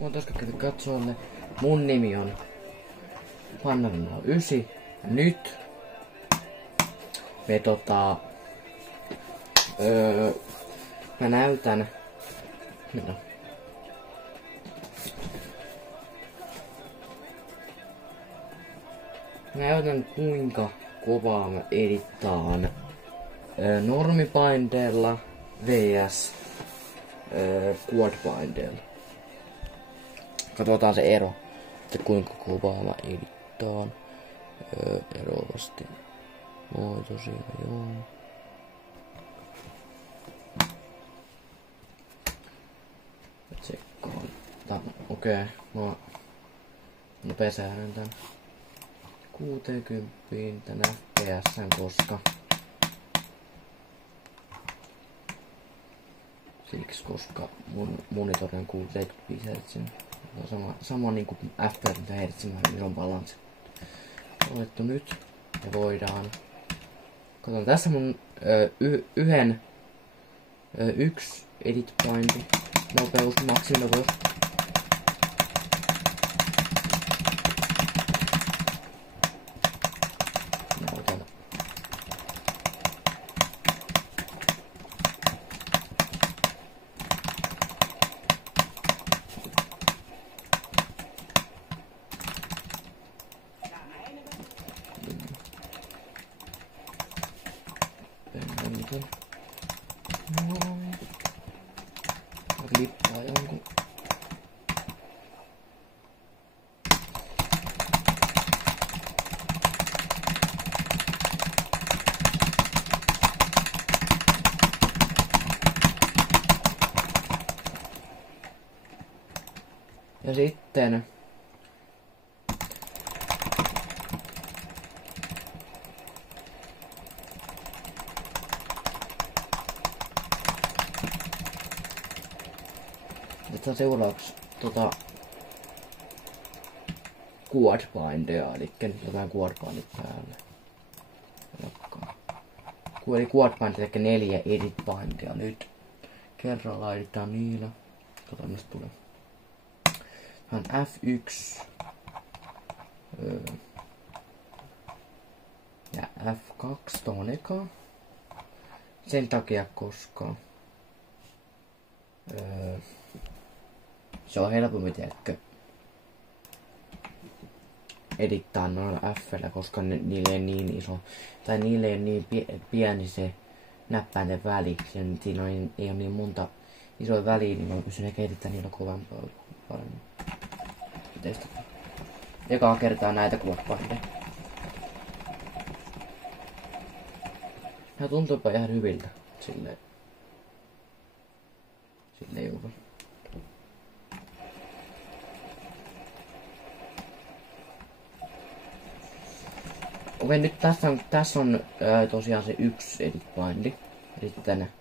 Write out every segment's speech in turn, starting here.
Voitaisko katsoa ne? Mun nimi on Pannarino 9. Ja nyt me mä näytän. No. Näytän kuinka kovaa mä edittaan normibinderilla vs quadbinderilla. Katsotaan se ero, että kuinka kovaa mä edittaan eroavasti. Moi tosiaan, joo. Tsekkaan. Okei, mä pesään tän 60 tän FPS:n, koska mun monitori on 75 Hz. Sama niinku FPS mitä hertsin, niin on balanssi. Olettu nyt ja voidaan. Katsotaan tässä mun yksi edit pointti. Nopeus, maksiminopeus. Näytän. Noin. Lippaa jonkun. Ja sitten seuraavaksi quadbindia, eli nyt jotain quadbindit päälle. Eli quadbind, eli 4 edit bindia nyt. Kerralla editään niillä. Katsotaan mistä tulee. Hän F1 ja F2 tuohon eka. Sen takia, koska se on helpompi, tiedätkö, edittaa noilla F:llä, koska niille ei niin iso, tai niille ei niin pieni se näppäinten väli. Siinä ei ole niin monta isoa väliä, niin mä pystyn ehkä edittämään niillä kovempaa paremmin. Testataan. Ekaa kertaa näitä quadbindeja. Nää tuntuupa ihan hyviltä. Silleen juuri. Okei, nyt tässä on tosiaan se yksi edit bindi. Sitten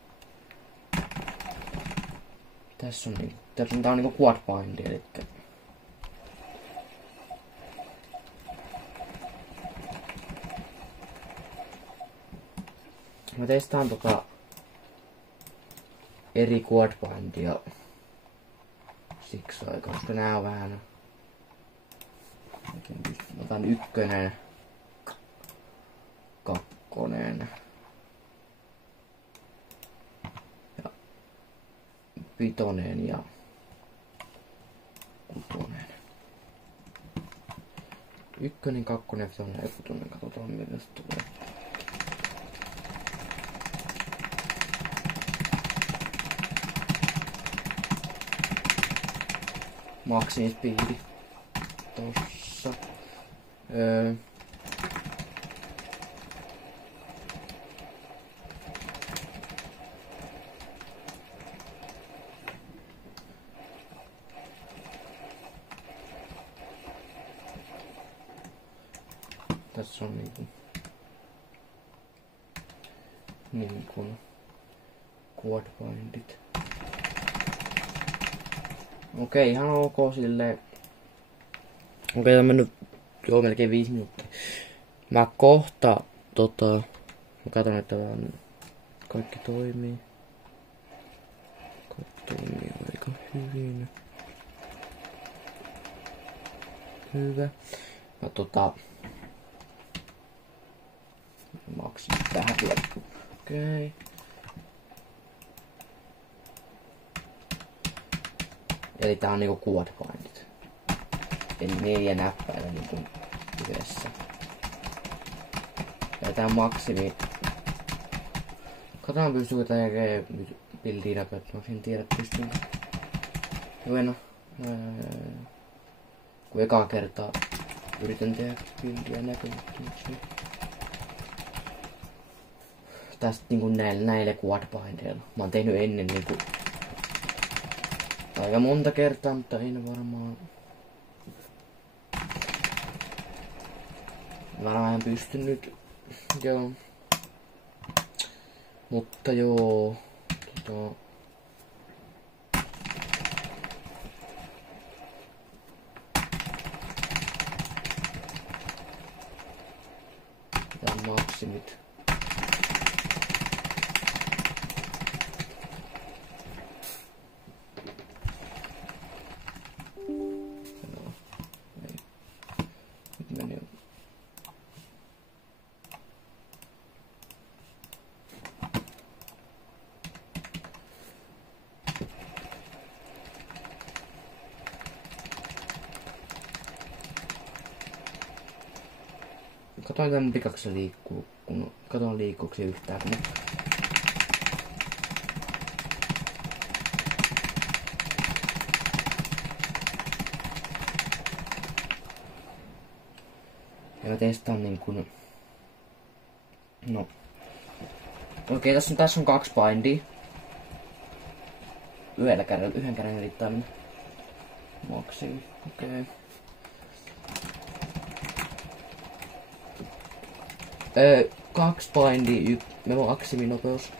tässä on tää on niinku quad bindi, elikkä mä testaan eri quad bindia siksi aikaa, koska nää on vähän. Otan 1, 2 ja 5 ja 6. 1, 2, 5 ja 6. Katsotaan mitä se tulee. Maksimispeedi tossa. Tässä on niin kuin quad bindit. Okei, ihan ok silleen. Okei, on mennyt melkein 5 minuuttia. Mä kohta mä katson, että kaikki toimii. Kaikki toimii aika hyvin. Hyvä. No maksin vähän vielä. Okei. Eli tää on niinku quad bindit. Eli 4 näppäillä niinku yhdessä. Ja tää maksimi. Katsotaan pystyykö tää nyt buildiin näköttämään. En tiedä pystyykö. Joo no. Kun ekaa kertaa yritän tehdä buildia näköttämään. Tästä niinku näille quad bindeilla. Mä oon tehnyt ennen niinku aika monta kertaa, mutta en varmaan en pystynyt. Joo. Mutta joo. Tää on maksimit. Katoin tämän pikaksi liikkuu, kun katoin liikkuuko se yhtään. Kun ja mä testaan niin kuin. No. Okei, tässä on 2 bindia. Yhden käden yrittäminen. Maksimi. Okei. 2 bindia, maksiminopeus.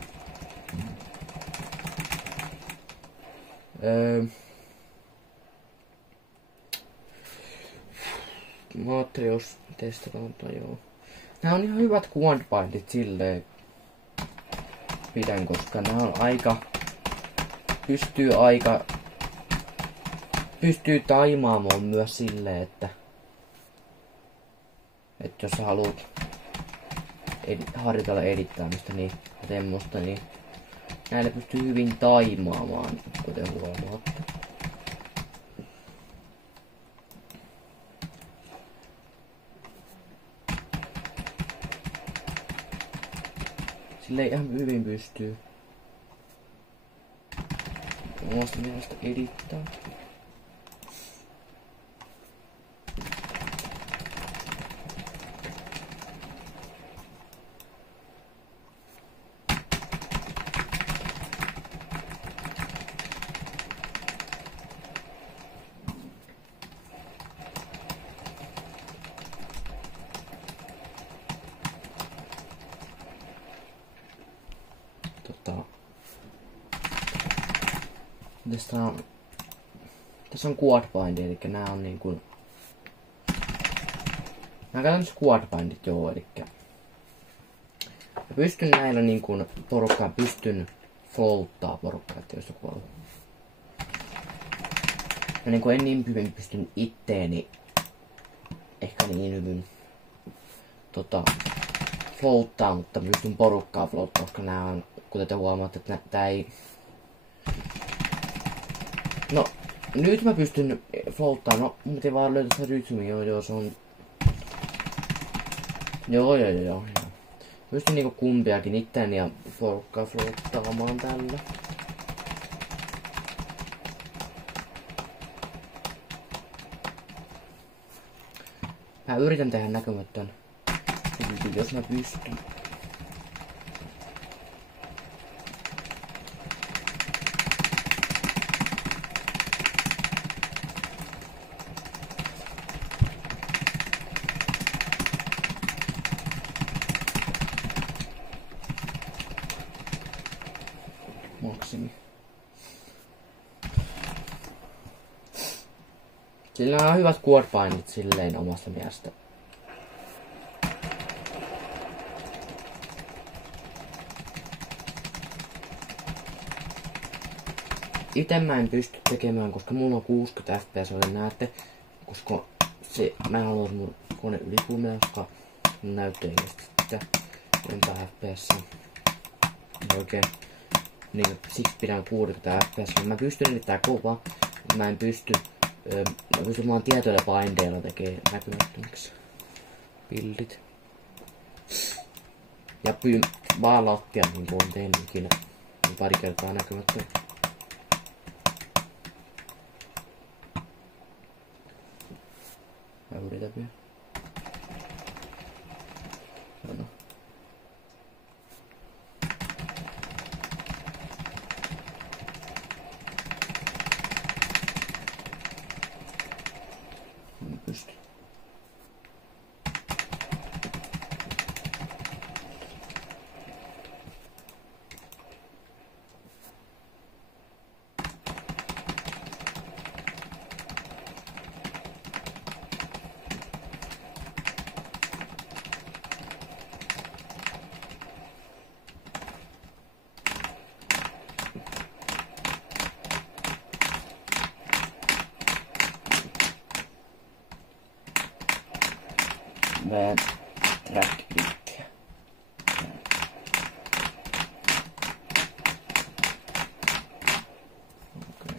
Mä ajattelin, jos testataan, mutta joo. Nää on ihan hyvät quad bindit silleen. Pidän, koska nää on pystyy taimaamaan myös silleen, että jos sä haluat harjoitella edittämistä niin semmoista, niin näillä pystyy hyvin taimaamaan, kuten huomaatte. Sille ihan hyvin pystyy omasta mielestä edittää. Tässä on quad bind, eli nää on niin kuin. Mä käytän quad bindit joo, eli pystyn näillä niin kuin porukkaan, pystyn floattaa porukkaa, että jos joku on. Mä niin kuin en niin hyvin pystyn itteeni ehkä niin hyvin floattaa, mutta pystyn porukkaa floattaa, koska nää on, kuten te huomaatte, että tää ei. No, nyt mä pystyn floattaan, no, mutta ei vaan löytä se rytmi, joo, se on. Joo. Pystyn niinku kumpiakin itteeni ja porukkaa floattaamaan tällä. Mä yritän tehdä näkymättön, jos mä pystyn. Maksimi. Sillä on hyvät quad bindit silleen omasta mielestä. Ite mä en pysty tekemään, koska mulla on 60 fps, näette, koska mä haluan mun kone ylikuumea, koska näyttö ei kestä sitä enempää FPS. Oikein. Niin, siksi pidän 60 FPS. Mä pystyn erittäin kovaa, mutta mä en pysty. Mä pystyn vaan tietyillä painteilla tekee näkymättömiksi bildit. Ja vaan lattia niin kuin on tehnyt ikinä. Niin pari kertaa näkymättömän. Mä yritän vielä. No. Mä pystyn. Vähän track-klikkiä. Okei.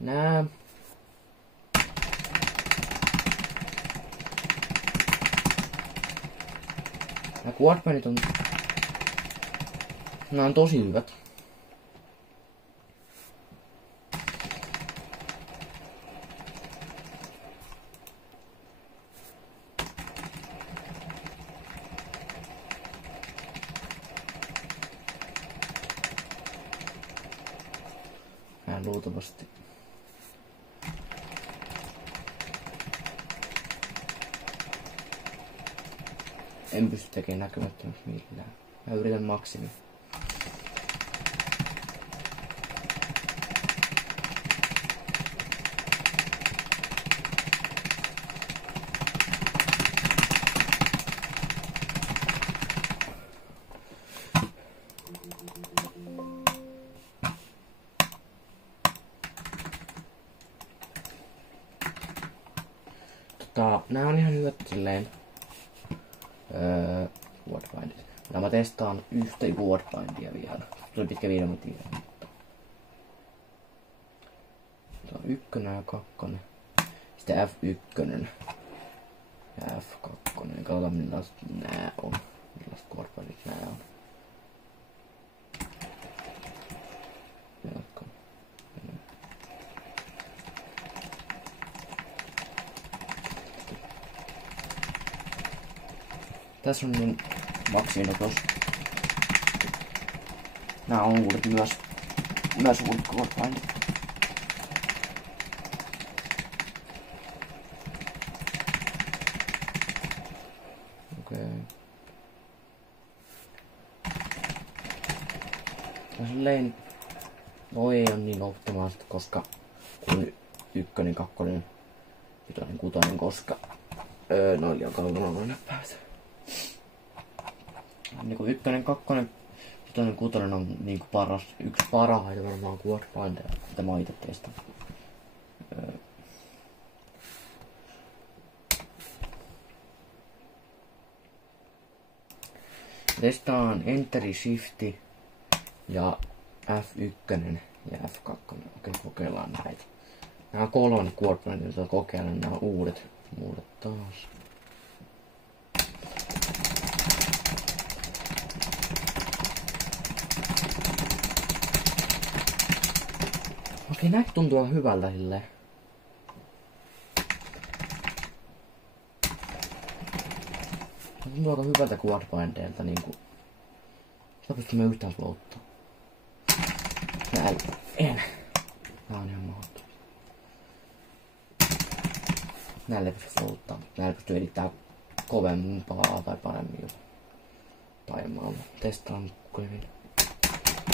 Nää. Nää quadbandit on... Nää on tosi hyvät. Luultavasti. En pysty tekemään näkymättömäksi millään. Mä yritän maksimi. Nää on ihan hyvät silleen wordbindit. Mä testaan yhtä wordbindia vielä. Tuli pitkä video, mä tiedän. Tää on 1 ja 2. Sitten F1 ja F2. Katsotaan millaiset nää on. Millaiset wordbindit nää on. Jatko. Tässä on mun maksinotos. Nää on uudet myös uudet wordbindit. Okei. Ja silleen noi ei oo niin optimaalista, koska kun 1, 2, 5, 6, koska noi liian kaukana noin näppäät. Niinku 1, 2, 5, 6 on niinku yksi parhaita varmaan wordbindeja, mitä mä oon ite testannut. Testaan Enteri, Shifti ja F1 ja F2. Okei, kokeillaan näitä. Nää on 3 wordbindia, joita kokeillaan. Nää on uudet taas. Okei, näitä tuntuu hyvältä silleen. Tuntuu aika hyvältä quadbindeilta niinku. Sitä pystymme yhtään floattaa. En. Tää on ihan mahdollista. Näillä ei pysty floattaa, mutta näillä pystyy edittämään kovempaa tai paremmin jopa. Taimaalla. Testaan kuitenkin.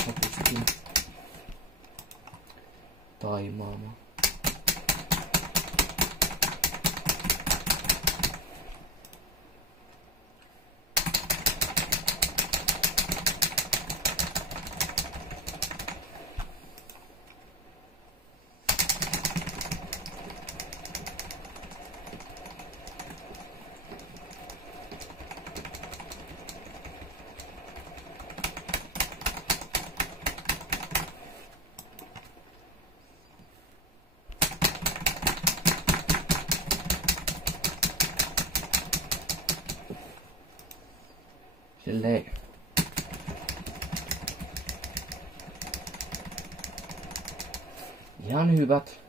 Mä pystyn taimaamaan. silleen. Ihan hyvät.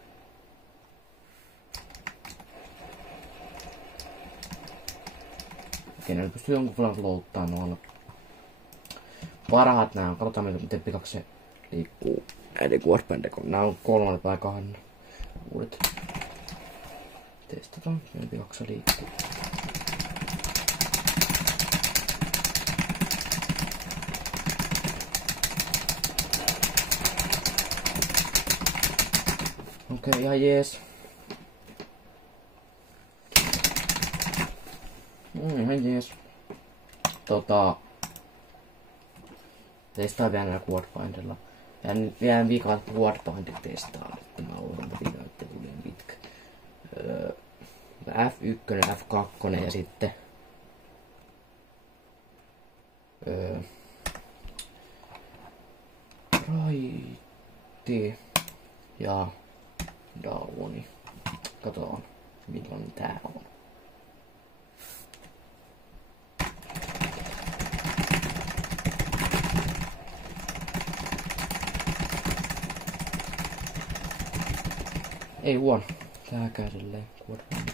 Okei, ne pystyy jonkun verran floattaa noilla. Parhaat nää on. Katsotaan miten pikaksi se liikkuu. Eli Warpendekon. Nää on 3 tai 2 uudet. Testataan miten pikaksi se liikkuu. Okei, ihan jees. Ihan jees. Testaa vielä näillä Quadbindilla. Vielä viikaa Quadbindin testaa, että mä oon videoita tuli pitkä. F1, F2 ja sitten Righti ja Downi. Katsotaan millainen tää on. Ei huono. Tääkään silleen kuorma.